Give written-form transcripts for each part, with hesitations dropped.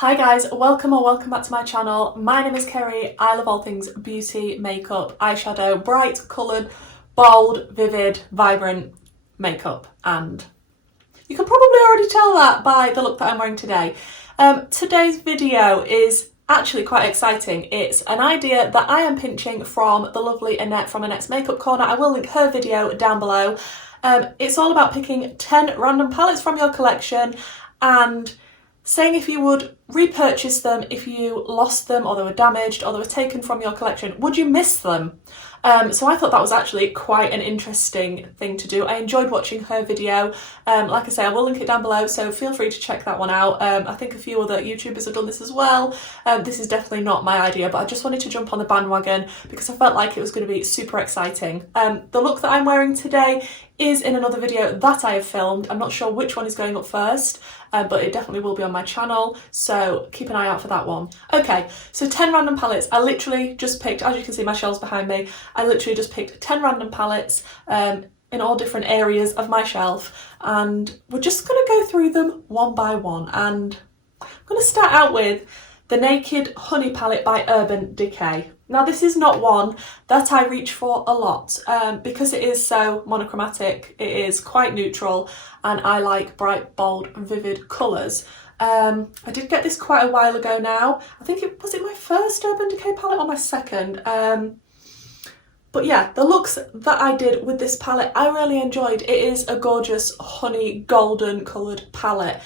Hi guys, welcome back to my channel. My name is Kerry. I love all things beauty, makeup, eyeshadow, bright, coloured, bold, vivid, vibrant makeup, and you can probably already tell that by the look that I'm wearing today. Today's video is actually quite exciting. It's an idea that I am pinching from the lovely Annette from Annette's Makeup Corner. I will link her video down below. It's all about picking 10 random palettes from your collection and saying if you would repurchase them if you lost them or they were damaged or they were taken from your collection. Would you miss them? So I thought that was actually quite an interesting thing to do. I enjoyed watching her video. Like I say, I will link it down below, so feel free to check that one out. I think a few other YouTubers have done this as well. This is definitely not my idea, but I just wanted to jump on the bandwagon because I felt like it was going to be super exciting. The look that I'm wearing today is in another video that I have filmed. I'm not sure which one is going up first, but it definitely will be on my channel, so keep an eye out for that one. Okay, so 10 random palettes. I literally just picked, as you can see my shelves behind me, I literally just picked 10 random palettes in all different areas of my shelf, and we're just going to go through them one by one. And I'm going to start out with the Naked Honey palette by Urban Decay. Now this is not one that I reach for a lot because it is so monochromatic, it is quite neutral, and I like bright, bold, vivid colours. I did get this quite a while ago now. I think it was my first Urban Decay palette or my second. But yeah, the looks that I did with this palette I really enjoyed. It is a gorgeous honey golden coloured palette.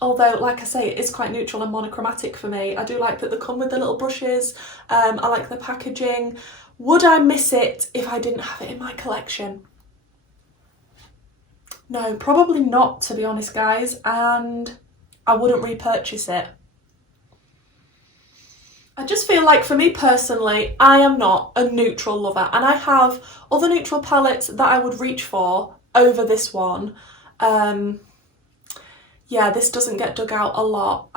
Although, like I say, it is quite neutral and monochromatic for me. I do like that they come with the little brushes. I like the packaging. Would I miss it if I didn't have it in my collection? No, probably not, to be honest, guys. And I wouldn't repurchase it. I just feel like, for me personally, I am not a neutral lover. And I have other neutral palettes that I would reach for over this one. Yeah, this doesn't get dug out a lot.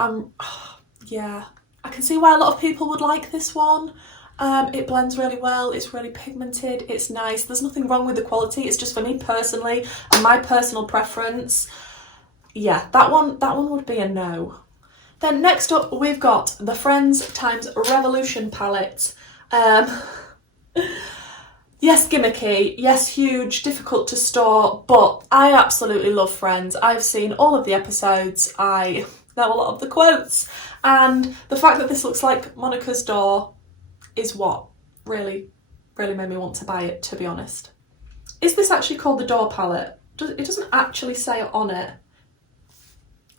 Yeah, I can see why a lot of people would like this one. It blends really well, it's really pigmented, it's nice. There's nothing wrong with the quality, it's just for me personally and my personal preference. Yeah, that one would be a no. Then next up we've got the Friends times Revolution palette. Yes, gimmicky, yes, huge, difficult to store, but I absolutely love Friends. I've seen all of the episodes, I know a lot of the quotes, and the fact that this looks like Monica's door is what really made me want to buy it, to be honest. Is this actually called the Door palette? It doesn't actually say on it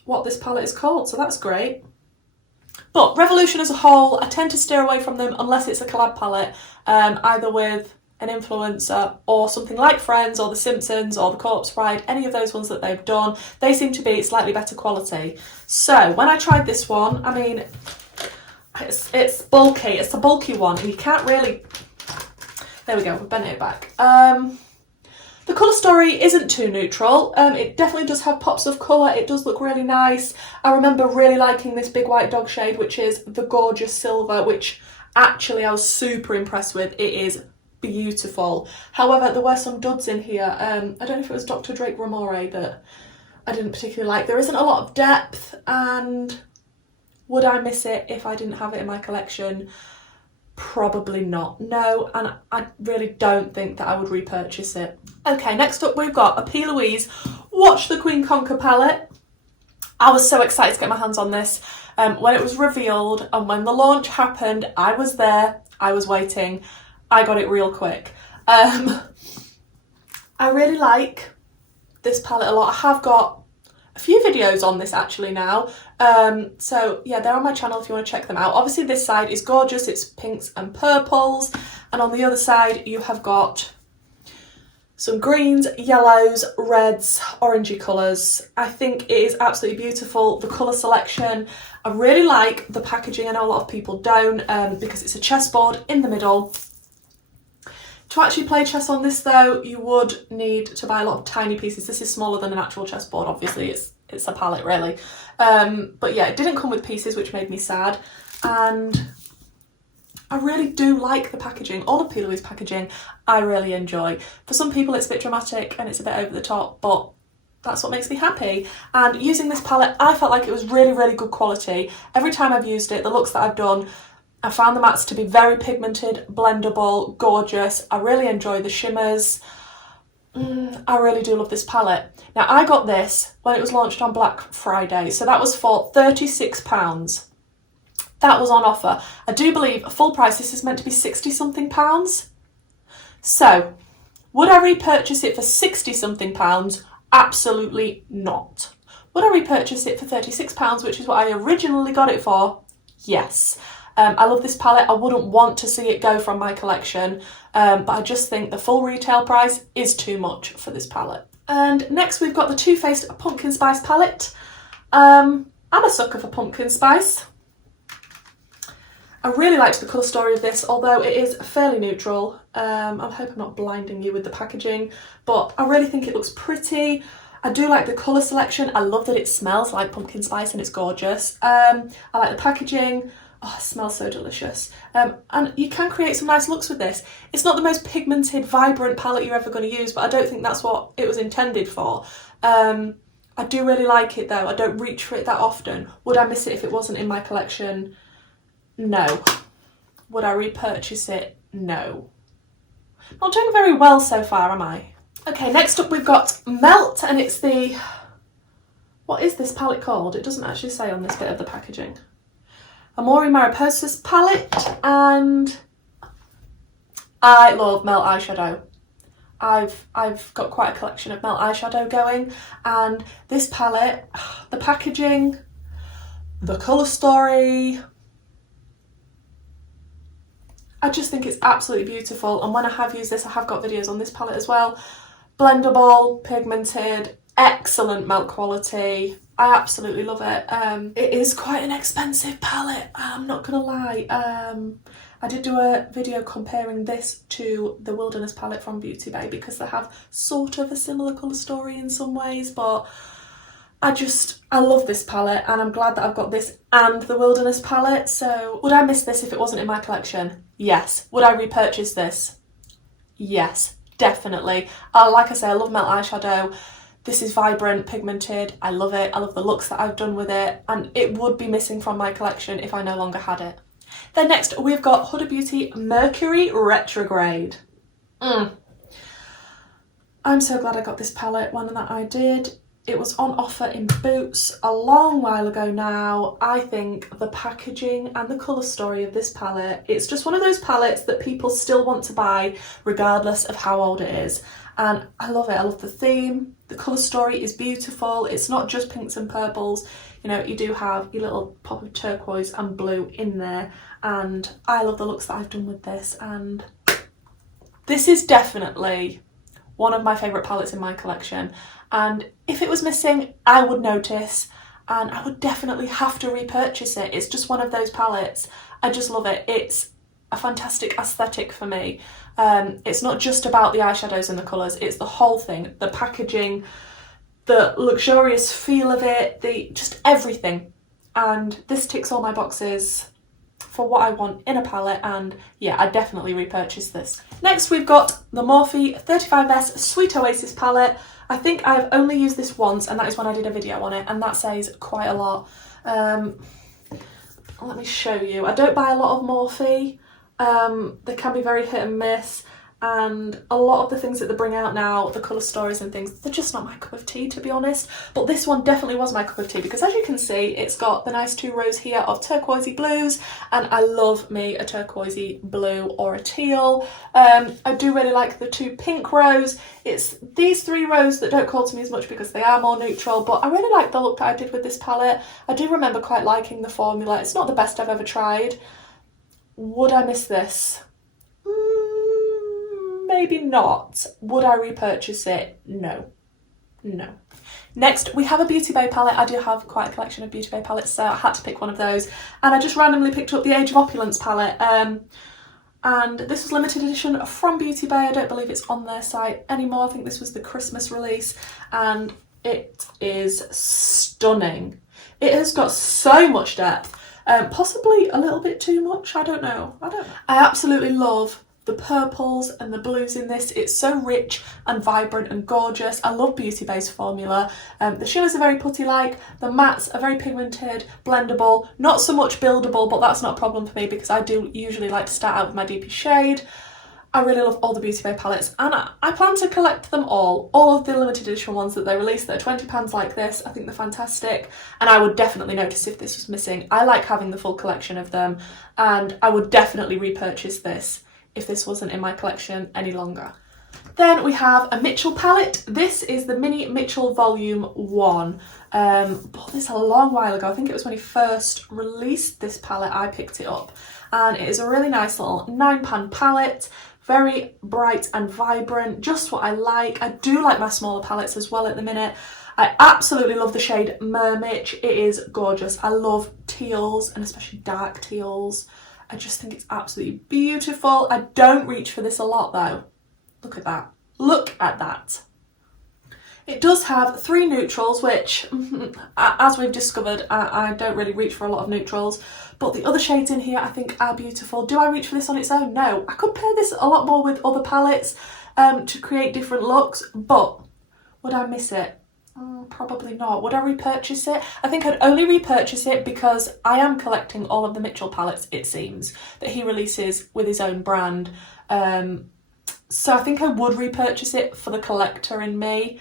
what this palette is called, so that's great. But Revolution as a whole, I tend to steer away from them unless it's a collab palette, either with an influencer or something like Friends or The Simpsons or The Corpse Bride, any of those ones that they've done. They seem to be slightly better quality. So when I tried this one, I mean, it's bulky, it's a bulky one, and you can't really, there we go, we've bent it back. The colour story isn't too neutral. It definitely does have pops of colour, it does look really nice. I remember really liking this Big White Dog shade, which is the gorgeous silver, which actually I was super impressed with. It is beautiful. However, there were some duds in here. I don't know if it was Dr. Drake Ramore that I didn't particularly like. There isn't a lot of depth, and would I miss it if I didn't have it in my collection? Probably not, no, and I really don't think that I would repurchase it. Okay, next up we've got a P. Louise Watch the Queen Conquer palette. I was so excited to get my hands on this. When it was revealed and when the launch happened, I was there, I was waiting. I got it real quick. I really like this palette a lot. I have got a few videos on this actually now. So yeah, they're on my channel if you want to check them out. Obviously this side is gorgeous, it's pinks and purples. And on the other side you have got some greens, yellows, reds, orangey colours. I think it is absolutely beautiful. The colour selection, I really like the packaging. I know a lot of people don't because it's a chessboard in the middle. To actually play chess on this though, you would need to buy a lot of tiny pieces. This is smaller than an actual chessboard, obviously, it's a palette really. But yeah, it didn't come with pieces, which made me sad. And I really do like the packaging. All of P. Louise packaging I really enjoy. For some people it's a bit dramatic and it's a bit over the top, but That's what makes me happy. And using this palette, I felt like it was really, really good quality. Every time I've used it, the looks that I've done, I found the mattes to be very pigmented, blendable, gorgeous. I really enjoy the shimmers. I really do love this palette. Now, I got this when it was launched on Black Friday, so that was for £36. That was on offer. I do believe full price, this is meant to be 60 something pounds. So, would I repurchase it for 60 something pounds? Absolutely not. Would I repurchase it for £36, which is what I originally got it for? Yes. I love this palette. I wouldn't want to see it go from my collection, but I just think the full retail price is too much for this palette. And next we've got the Too Faced Pumpkin Spice palette. I'm a sucker for pumpkin spice. I really liked the colour story of this, although it is fairly neutral. I hope I'm not blinding you with the packaging, but I really think it looks pretty. I do like the colour selection. I love that it smells like pumpkin spice and it's gorgeous. I like the packaging. Oh, it smells so delicious. And you can create some nice looks with this. It's not the most pigmented, vibrant palette you're ever going to use, but I don't think that's what it was intended for. I do really like it though. I don't reach for it that often. Would I miss it if it wasn't in my collection? No. Would I repurchase it? No. Not doing very well so far, am I? Okay, next up we've got Melt, and it's the... What is this palette called? It doesn't actually say on this bit of the packaging. Amore Mariposa's palette, and I love Melt eyeshadow. I've got quite a collection of Melt eyeshadow going, and this palette, the packaging, the colour story, I just think it's absolutely beautiful. And when I have used this, I have got videos on this palette as well. Blendable, pigmented, excellent melt quality. I absolutely love it. It is quite an expensive palette, I'm not gonna lie. I did do a video comparing this to the Wilderness palette from Beauty Bay because they have sort of a similar colour story in some ways, but I love this palette, and I'm glad that I've got this and the Wilderness palette. So would I miss this if it wasn't in my collection? Yes. Would I repurchase this? Yes, definitely. Like I say, I love Melt eyeshadow. This is vibrant, pigmented. I love it. I love the looks that I've done with it, and it would be missing from my collection if I no longer had it. Then next we've got Huda Beauty Mercury Retrograde. I'm so glad I got this palette when that I did. It was on offer in Boots a long while ago now. I think the packaging and the colour story of this palette, it's just one of those palettes that people still want to buy regardless of how old it is. And I love it. I love the theme. The colour story is beautiful. It's not just pinks and purples. You know, you do have your little pop of turquoise and blue in there. And I love the looks that I've done with this. And this is definitely one of my favourite palettes in my collection. And if it was missing, I would notice, and I would definitely have to repurchase it. It's just one of those palettes. I just love it. It's a fantastic aesthetic for me. It's not just about the eyeshadows and the colours, it's the whole thing. The packaging, the luxurious feel of it, just everything. And this ticks all my boxes for what I want in a palette, and yeah, I definitely repurchase this. Next we've got the Morphe 35S Sweet Oasis palette. I think I've only used this once, and that is when I did a video on it, and that says quite a lot. Let me show you. I don't buy a lot of Morphe. They can be very hit and miss, and a lot of the things that they bring out now, the colour stories and things, they're just not my cup of tea, to be honest. But this one definitely was my cup of tea, because as you can see, it's got the nice two rows here of turquoisey blues, and I love me a turquoisey blue or a teal. I do really like the two pink rows. It's these three rows that don't call to me as much because they are more neutral, but I really like the look that I did with this palette. I do remember quite liking the formula. It's not the best I've ever tried. Would I miss this? Maybe not. Would I repurchase it? No. No. Next, we have a Beauty Bay palette. I do have quite a collection of Beauty Bay palettes, so I had to pick one of those. And I just randomly picked up the Age of Opulence palette. And this was limited edition from Beauty Bay. I don't believe it's on their site anymore. I think this was the Christmas release. And it is stunning. It has got so much depth. Possibly a little bit too much, I don't know. I absolutely love the purples and the blues in this. It's so rich and vibrant and gorgeous. I love beauty-based formula. The shimmers are very putty-like, the mattes are very pigmented, blendable, not so much buildable, but that's not a problem for me because I do usually like to start out with my deepest shade. I really love all the Beauty Bay palettes, and I plan to collect them all of the limited edition ones that they release that are £20 like this. I think they're fantastic, and I would definitely notice if this was missing. I like having the full collection of them, and I would definitely repurchase this if this wasn't in my collection any longer. Then we have a Mitchell palette. This is the Mini Mitchell Volume 1. Bought this a long while ago. I think it was when he first released this palette I picked it up, and it is a really nice little 9-pan palette. Very bright and vibrant, just what I like. I do like my smaller palettes as well at the minute. I absolutely love the shade Mermitch. It is gorgeous. I love teals, and especially dark teals. I just think it's absolutely beautiful. I don't reach for this a lot though. Look at that. Look at that. It does have 3 neutrals, which, as we've discovered, I don't really reach for a lot of neutrals. But the other shades in here I think are beautiful. Do I reach for this on its own? No. I could pair this a lot more with other palettes to create different looks, but would I miss it? Probably not. Would I repurchase it? I think I'd only repurchase it because I am collecting all of the Mitchell palettes, it seems, that he releases with his own brand. So I think I would repurchase it for the collector in me.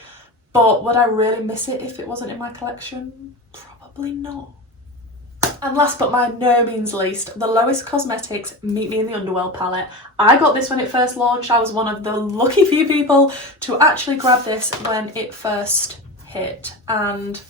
But would I really miss it if it wasn't in my collection? Probably not. And last but by no means least, the Lois Cosmetics Meet Me in the Underworld palette. I got this when it first launched. I was one of the lucky few people to actually grab this when it first hit, and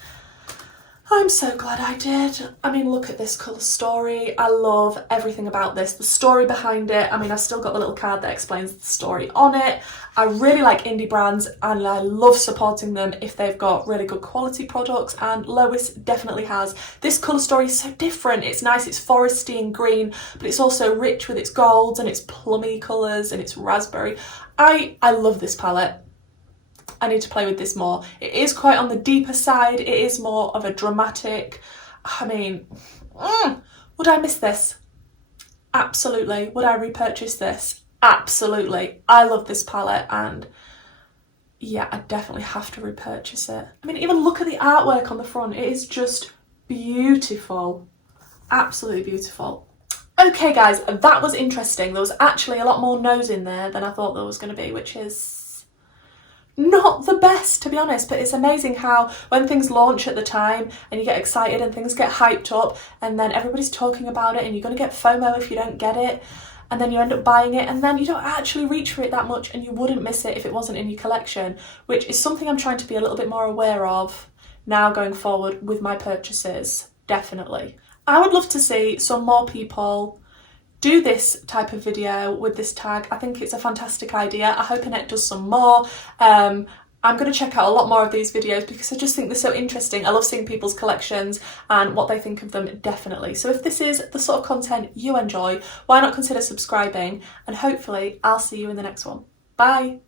I'm so glad I did. I mean, look at this colour story. I love everything about this. The story behind it. I mean, I've still got the little card that explains the story on it. I really like indie brands, and I love supporting them if they've got really good quality products, and Lois definitely has. This colour story is so different. It's nice, it's foresty and green, but it's also rich with its golds and its plummy colours and its raspberry. I love this palette. I need to play with this more. It is quite on the deeper side. It is more of a dramatic. I mean, would I miss this? Absolutely. Would I repurchase this? Absolutely. I love this palette, and yeah, I definitely have to repurchase it. I mean, even look at the artwork on the front. It is just beautiful. Absolutely beautiful. Okay guys, that was interesting. There was actually a lot more nose in there than I thought there was going to be, which is not the best, to be honest, but it's amazing how when things launch at the time and you get excited and things get hyped up, and then everybody's talking about it, and you're going to get FOMO if you don't get it, and then you end up buying it, and then you don't actually reach for it that much, and you wouldn't miss it if it wasn't in your collection, which is something I'm trying to be a little bit more aware of now going forward with my purchases. Definitely. I would love to see some more people do this type of video with this tag. I think it's a fantastic idea. I hope Annette does some more. I'm going to check out a lot more of these videos because I just think they're so interesting. I love seeing people's collections and what they think of them, definitely. So if this is the sort of content you enjoy, why not consider subscribing, and hopefully I'll see you in the next one. Bye!